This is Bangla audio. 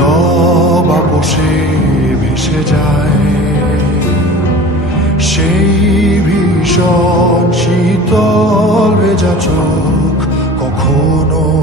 নীরব আপোষে ভেসে যায় সেই ভীষণ শীতল ভেজা চোখ, কখনো